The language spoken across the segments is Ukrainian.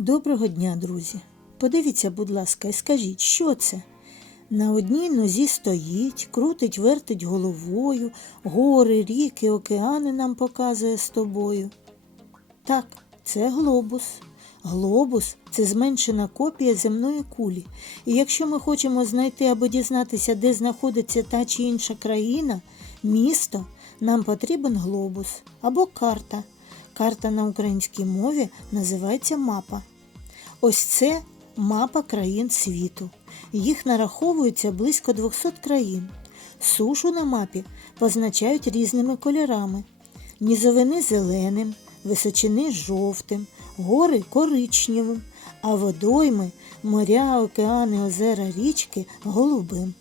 Доброго дня, друзі! Подивіться, будь ласка, і скажіть, що це? На одній нозі стоїть, крутить, вертить головою, гори, ріки, океани нам показує з тобою. Так, це глобус. Глобус це зменшена копія земної кулі. І якщо ми хочемо знайти або дізнатися, де знаходиться та чи інша країна, місто, нам потрібен глобус або карта. Карта на українській мові називається мапа. Ось це мапа країн світу. Їх нараховується близько 200 країн. Сушу на мапі позначають різними кольорами: нізовини зеленим, височини жовтим, гори коричневим, а водойми, моря, океани, озера, річки голубим.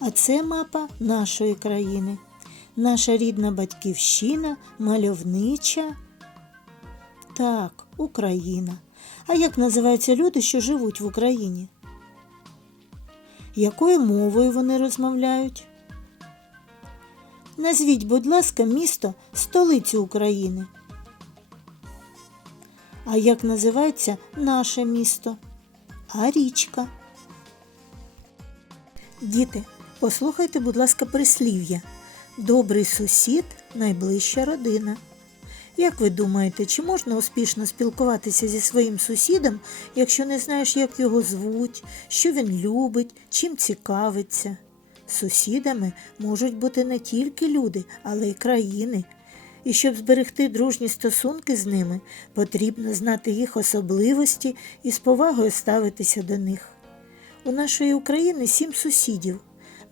А це мапа нашої країни. Наша рідна батьківщина мальовнича. Так, Україна. А як називаються люди, що живуть в Україні? Якою мовою вони розмовляють? Назвіть, будь ласка, місто столицю України. А як називається наше місто? А річка. Діти, послухайте, будь ласка, прислів'я. Добрий сусід найближча родина. Як ви думаєте, чи можна успішно спілкуватися зі своїм сусідом, якщо не знаєш, як його звуть, що він любить, чим цікавиться? Сусідами можуть бути не тільки люди, але й країни. І щоб зберегти дружні стосунки з ними, потрібно знати їх особливості і з повагою ставитися до них. У нашої України сім сусідів.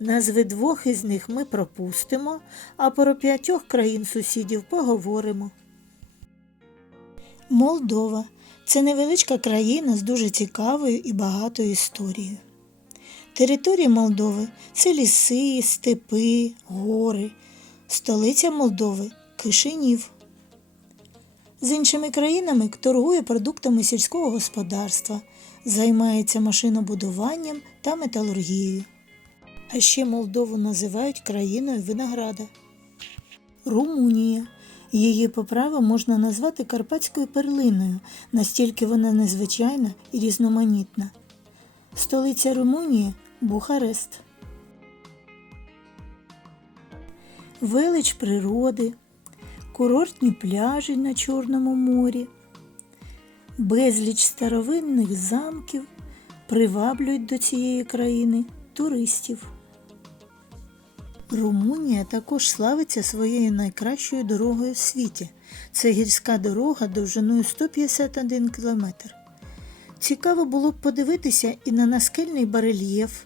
Назви двох із них ми пропустимо, а про п'ятьох країн сусідів поговоримо. Молдова це невеличка країна з дуже цікавою і багатою історією. Територія Молдови це ліси, степи, гори. Столиця Молдови Кишинів. З іншими країнами торгує продуктами сільського господарства, займається машинобудуванням та металургією. А ще Молдову називають країною винограда. Румунія. Її по праву можна назвати карпатською перлиною, настільки вона незвичайна і різноманітна. Столиця Румунії Бухарест. Велич природи, курортні пляжі на Чорному морі, безліч старовинних замків приваблюють до цієї країни туристів. Румунія також славиться своєю найкращою дорогою в світі. Це гірська дорога довжиною 151 кілометр. Цікаво було б подивитися і на наскельний барельєф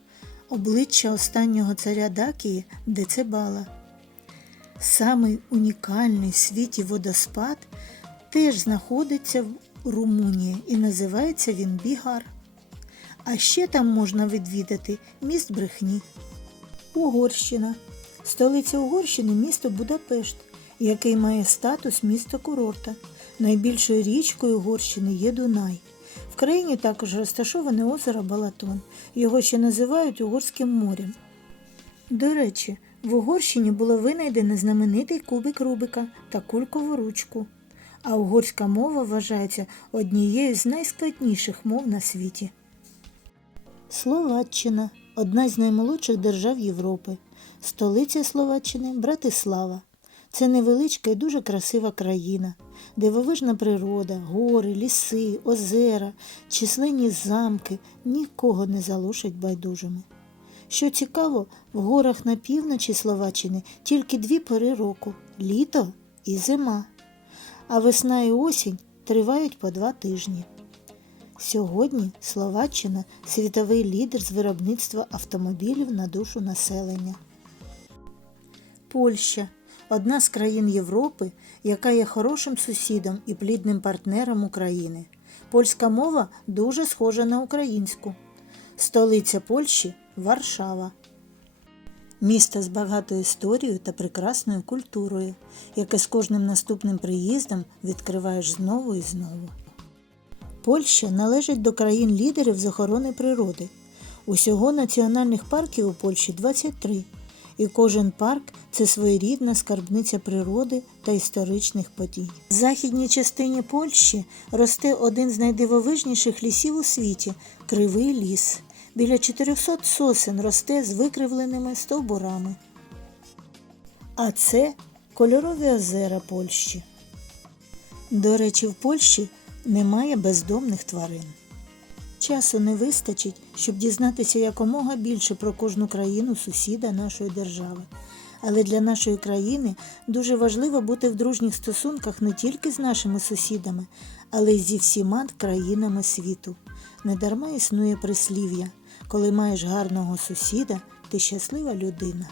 обличчя останнього царя Дакії Децебала. Самий унікальний в світі водоспад теж знаходиться в Румунії і називається він Бігар. А ще там можна відвідати міст брехні. Угорщина. Столиця Угорщини місто Будапешт, який має статус міста курорта. Найбільшою річкою Угорщини є Дунай. В країні також розташоване озеро Балатон. Його ще називають Угорським морем. До речі, в Угорщині було винайдено знаменитий кубик Рубика та кулькову ручку. А угорська мова вважається однією з найскладніших мов на світі. Словаччина одна з наймолодших держав Європи. Столиця Словаччини Братислава. Це невеличка і дуже красива країна, дивовижна природа, гори, ліси, озера, численні замки нікого не залишать байдужими. Що цікаво, в горах на півночі Словаччини тільки дві пори року літо і зима, а весна і осінь тривають по два тижні. Сьогодні Словаччина світовий лідер з виробництва автомобілів на душу населення. Польща одна з країн Європи, яка є хорошим сусідом і плідним партнером України. Польська мова дуже схожа на українську. Столиця Польщі Варшава. Місто з багатою історією та прекрасною культурою, яке з кожним наступним приїздом відкриваєш знову і знову. Польща належить до країн-лідерів з охорони природи. Усього національних парків у Польщі 23, і кожен парк це своєрідна скарбниця природи та історичних подій. В західній частині Польщі росте один з найдивовижніших лісів у світі кривий ліс. Біля 400 сосен росте з викривленими стовбурами. А це кольорові озера Польщі. До речі, в Польщі немає бездомних тварин. Часу не вистачить, щоб дізнатися якомога більше про кожну країну сусіда нашої держави. Але для нашої країни дуже важливо бути в дружніх стосунках не тільки з нашими сусідами, але й зі всіма країнами світу. Недарма існує прислів'я коли маєш гарного сусіда, ти щаслива людина.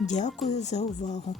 Дякую за увагу.